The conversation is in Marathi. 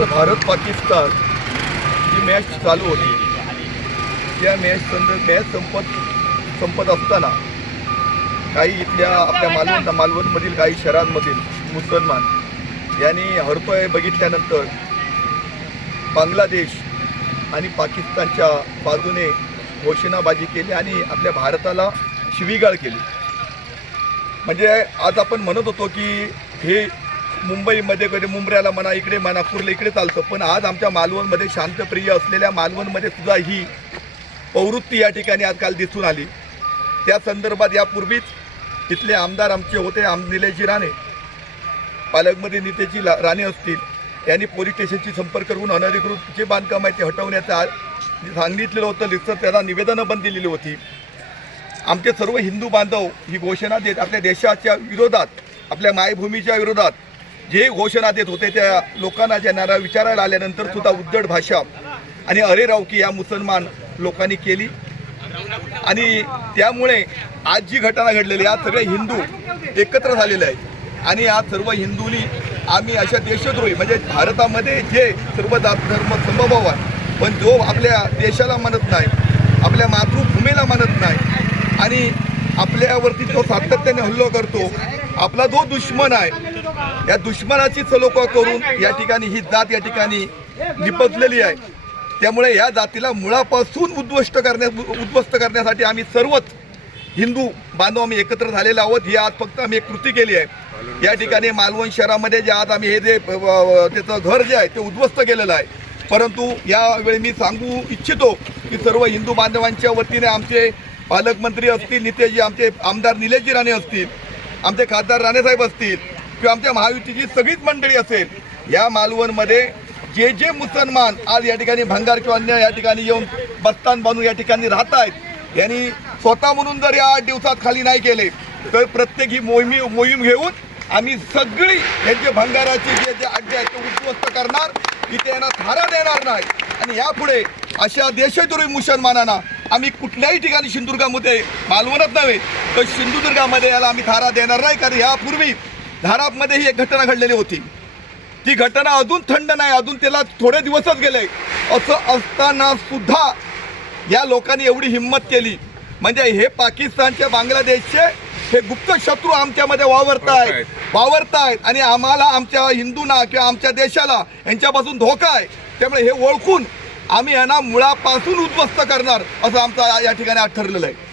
पाकिस्तान ही मॅच चालू होती. त्या मॅच संदर्भ मॅच संपत संपत असताना काही इथल्या आपल्या मालवण मालवणमधील काही शहरांमधील मुसलमान यांनी हरतोय बघितल्यानंतर बांगलादेश आणि पाकिस्तानच्या बाजूने घोषणाबाजी केली आणि आपल्या भारताला शिवीगाळ केली. म्हणजे आज आपण म्हणत होतो की हे मुंबईमध्ये कधी मुंबऱ्याला म्हणा इकडे म्हणा कुर्ला इकडे चालतं. पण आज आमच्या मालवणमध्ये शांतप्रिय असलेल्या मालवणमध्ये सुद्धा ही प्रवृत्ती या ठिकाणी आजकाल दिसून आली. त्या संदर्भात यापूर्वीच तिथले आमदार आमचे होते आम निलेशजी राणे. पालकमध्ये नितेजी ला- राणे असतील. यांनी पोलीस स्टेशनशी संपर्क करून अनधिकृत जे बांधकाम आहे ते हटवण्याचं सांगितलेलं होतं. लिस्ट त्याला निवेदनं पण दिलेली होती. आमचे सर्व हिंदू बांधव ही घोषणा देत आपल्या देशाच्या विरोधात आपल्या मायभूमीच्या विरोधात जे घोषणा देत होते त्या लोकांना ज्यांना विचारायला आल्यानंतर सुद्धा उद्धट भाषा आणि अरे राऊकी या मुसलमान लोकांनी केली. आणि त्यामुळे आज जी घटना घडलेली आज सगळे हिंदू एकत्र झालेले आहेत. आणि आज सर्व हिंदूंनी आम्ही अशा देशद्रोही म्हणजे भारतामध्ये जे सर्व जात धर्म समभाव आहे पण जो आपल्या देशाला मानत नाही आपल्या मातृभूमीला मानत नाही आणि आपल्यावरती जो सातत्याने हल्लो करतो आपला जो दुश्मन आहे या दुश्मनाची सलोखा करून या ठिकाणी ही जात या ठिकाणी निपजलेली आहे. त्यामुळे या जातीला मुळापासून उद्ध्वस्त करण्या उद्ध्वस्त करण्यासाठी आम्ही सर्वच हिंदू बांधव आम्ही एकत्र झालेलो आहोत. ही आज फक्त आम्ही एक कृती केली आहे. या ठिकाणी मालवण शहरामध्ये जे आज आम्ही हे जे त्याचं घर जे आहे ते उद्ध्वस्त केलेलं आहे. परंतु यावेळी मी सांगू इच्छितो की सर्व हिंदू बांधवांच्या वतीने आमचे पालकमंत्री असतील नितेशजी आमचे आमदार निलेशजी राणे असतील आमचे खासदार राणेसाहेब असतील किंवा आमच्या महायुतीची सगळीच मंडळी असेल या मालवणमध्ये जे जे मुसलमान आज या ठिकाणी भंगार किंवा अन्य या ठिकाणी येऊन बस्तान बांधून या ठिकाणी राहत आहेत यांनी स्वतः म्हणून जर या आठ दिवसात खाली नाही केले तर प्रत्येक ही मोहिमी मोहीम घेऊन आम्ही सगळी यांचे भंगाराचे जे जे अड्डे आहेत ते उद्ध्वस्त करणार इथे यांना थारा देणार नाही. आणि यापुढे अशा देशद्रोही मुसलमानांना आम्ही कुठल्याही ठिकाणी सिंधुदुर्गामध्ये मालवणच नव्हे तर सिंधुदुर्गामध्ये याला आम्ही थारा देणार नाही कारण यापूर्वी धारापमध्ये ही एक घटना घडलेली होती. ती घटना अजून थंड नाही अजून त्याला थोडे दिवसच गेले. असं असताना सुद्धा या लोकांनी एवढी हिंमत केली. म्हणजे हे पाकिस्तानचे बांगलादेशचे हे गुप्त शत्रू आमच्यामध्ये वावरतायत. वावरतायत. आणि आम्हाला आमच्या हिंदूंना किंवा आमच्या देशाला यांच्यापासून धोका आहे. त्यामुळे हे ओळखून आम्ही यांना मुळापासून उद्ध्वस्त करणार असं आमचं या- ठिकाणी ठरलेलं आहे.